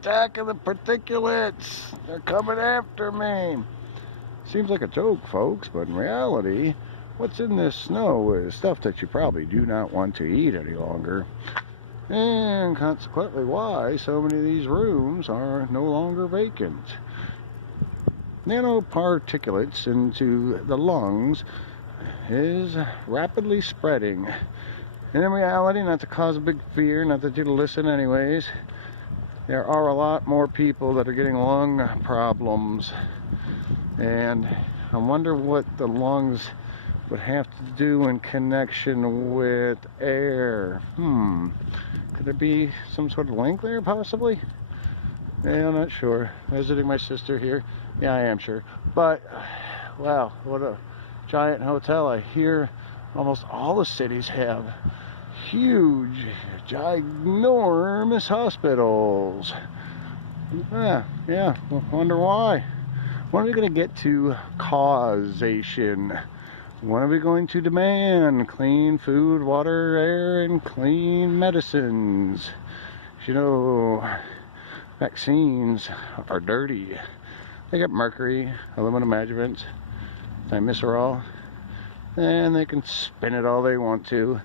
attack of the particulates. They're coming after me. Seems like a joke, folks, but in reality, what's in this snow is stuff that you probably do not want to eat any longer. And consequently why so many of these rooms are no longer vacant. Nanoparticulates into the lungs is rapidly spreading. And in reality, not to cause a big fear, not that you'd listen anyways, there are a lot more people that are getting lung problems. And I wonder what the lungs would have to do in connection with air. Could there be some sort of link there, possibly? Yeah, I'm not sure. Visiting my sister here. Yeah, I am sure. But, wow, what a giant hotel. I hear almost all the cities have huge, ginormous hospitals. Yeah, wonder why. When are we going to get to causation? When are we going to demand clean food, water, air, and clean medicines? You know, vaccines are dirty. They got mercury, aluminum adjuvants, thimerosal, and they can spin it all they want to,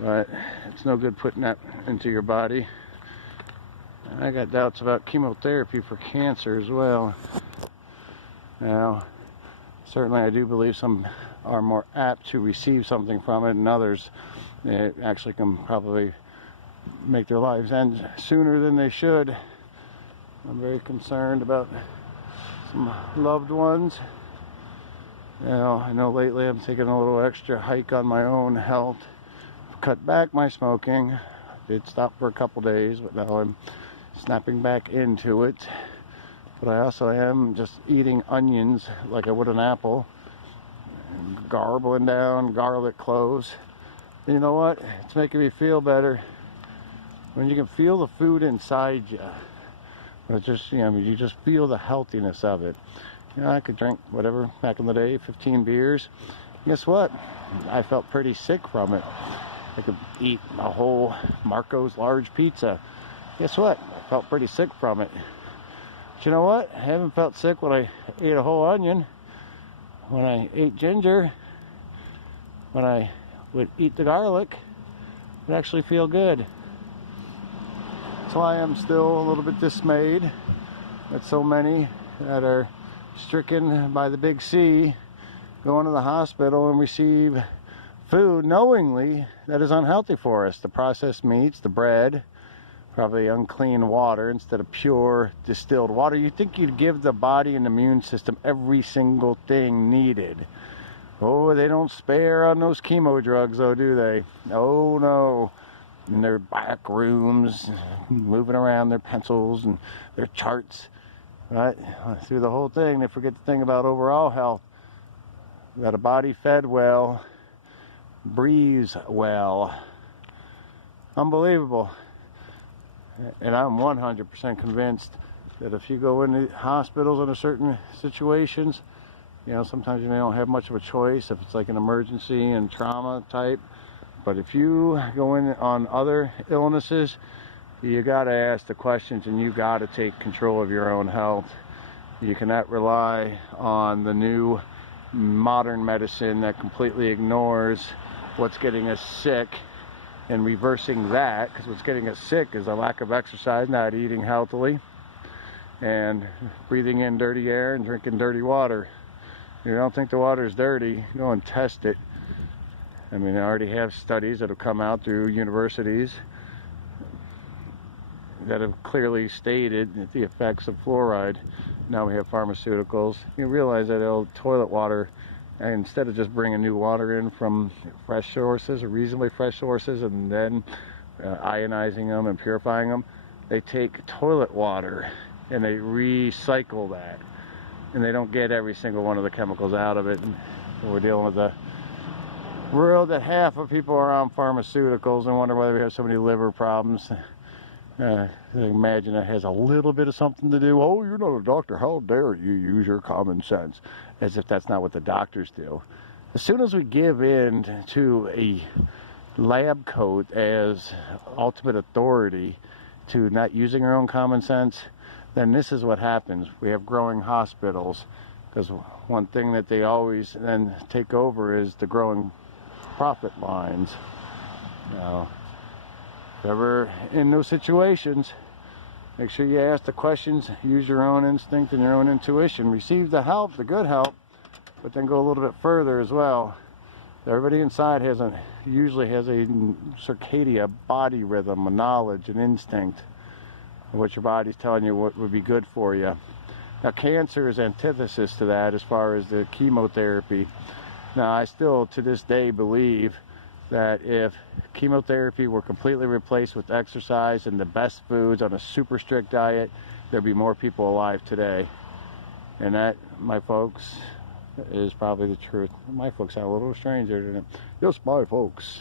but it's no good putting that into your body. I got doubts about chemotherapy for cancer as well. Now, certainly I do believe some are more apt to receive something from it, and others, it actually can probably make their lives end sooner than they should. I'm very concerned about some loved ones. I know lately I'm taking a little extra hike on my own health. I've cut back my smoking. Did stop for a couple days, but now I'm snapping back into it. But I also am just eating onions like I would an apple, and garbling down garlic cloves. And you know what? It's making me feel better when you can feel the food inside you. But it's just, you just feel the healthiness of it. I could drink whatever back in the day, 15 beers. Guess what? I felt pretty sick from it. I could eat a whole Marco's large pizza. Guess what? I felt pretty sick from it. But you know what? I haven't felt sick when I ate a whole onion, when I ate ginger, when I would eat the garlic. It actually feel good. That's why I'm still a little bit dismayed that so many that are stricken by the big C go into the hospital and receive food knowingly that is unhealthy for us. The processed meats, the bread, probably unclean water instead of pure distilled water. You'd think you'd give the body and immune system every single thing needed. Oh, they don't spare on those chemo drugs though, do they? Oh no. In their back rooms, moving around their pencils and their charts. Right? Through the whole thing, they forget to think about overall health. That a body fed well, breathes well. Unbelievable. And I'm 100% convinced that if you go into hospitals under certain situations, sometimes you don't have much of a choice if it's like an emergency and trauma type. But if you go in on other illnesses, you got to ask the questions and you got to take control of your own health. You cannot rely on the new modern medicine that completely ignores what's getting us sick and reversing that, because what's getting us sick is a lack of exercise, not eating healthily, and breathing in dirty air and drinking dirty water. If you don't think the water is dirty, go and test it. I mean, I already have studies that have come out through universities that have clearly stated the effects of fluoride. Now we have pharmaceuticals. You realize that old toilet water, instead of just bringing new water in from fresh sources or reasonably fresh sources and then ionizing them and purifying them, they take toilet water and they recycle that. And they don't get every single one of the chemicals out of it. And we're dealing with a world that half of people are on pharmaceuticals and wonder why we have so many liver problems. I imagine it has a little bit of something to do. Oh, you're not a doctor. How dare you use your common sense? As if that's not what the doctors do. As soon as we give in to a lab coat as ultimate authority to not using our own common sense, then this is what happens. We have growing hospitals, because one thing that they always then take over is the growing profit lines. Now, if ever in those situations, make sure you ask the questions, use your own instinct and your own intuition, receive the help, the good help, but then go a little bit further as well. Everybody inside usually has a circadian body rhythm, a knowledge, an instinct of what your body's telling you what would be good for you. Now, cancer is antithesis to that as far as the chemotherapy. Now, I still to this day believe that if chemotherapy were completely replaced with exercise and the best foods on a super strict diet, there'd be more people alive today. And that, my folks, is probably the truth. My folks sound a little stranger than it. Just my folks.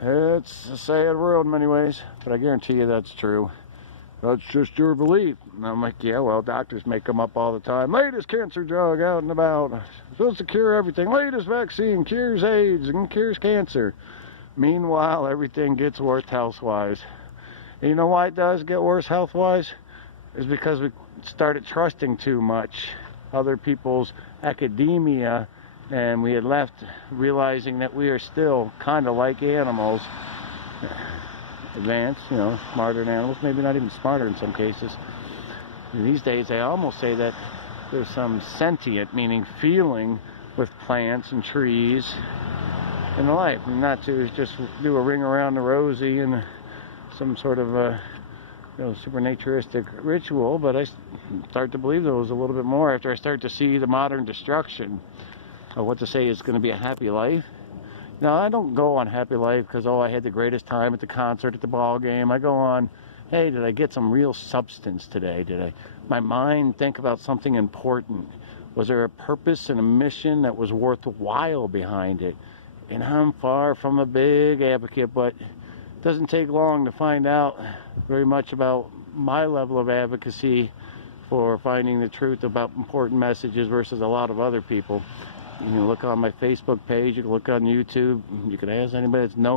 It's a sad world in many ways, but I guarantee you that's true. That's just your belief. And I'm like, yeah, well, doctors make them up all the time. Latest cancer drug out and about. Supposed to cure everything. Latest vaccine cures AIDS and cures cancer. Meanwhile, everything gets worse health-wise. And you know why it does get worse health-wise? Is because we started trusting too much other people's academia, and we had left realizing that we are still kind of like animals. Advanced, you know, smarter than animals, maybe not even smarter in some cases. And these days, I almost say that there's some sentient, meaning feeling, with plants and trees and the like. And not to just do a ring around the rosy and some sort of supernaturistic ritual, but I start to believe there was a little bit more after I start to see the modern destruction of what to say is going to be a happy life. Now, I don't go on happy life because, oh, I had the greatest time at the concert, at the ball game. I go on, hey, did I get some real substance today? Did my mind think about something important? Was there a purpose and a mission that was worthwhile behind it? And I'm far from a big advocate, but it doesn't take long to find out very much about my level of advocacy for finding the truth about important messages versus a lot of other people. You can look on my Facebook page, you can look on YouTube, you can ask anybody that's known